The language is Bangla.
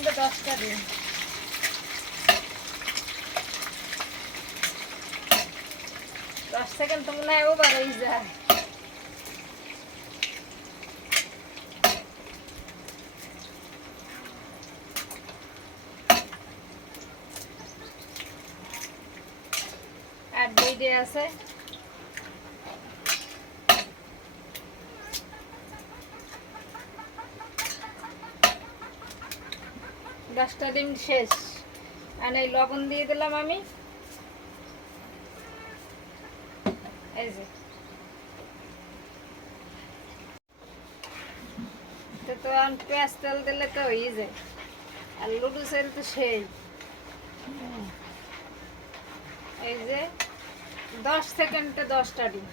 সেকেন্ডে 10টা ডিম। 10 সেকেন্ড তো মনে হয় ওভার হয়ে যায়। আর 2 আছে। 10টা ডিম শেষ। আর এই লবণ দিয়ে দিলাম আমি, এই যে তো পেঁয়াজ তেল দিলে তো হয়ে যায়। আর লুডুসের তো সেই, এই যে 10 সেকেন্ডে 10টা ডিম।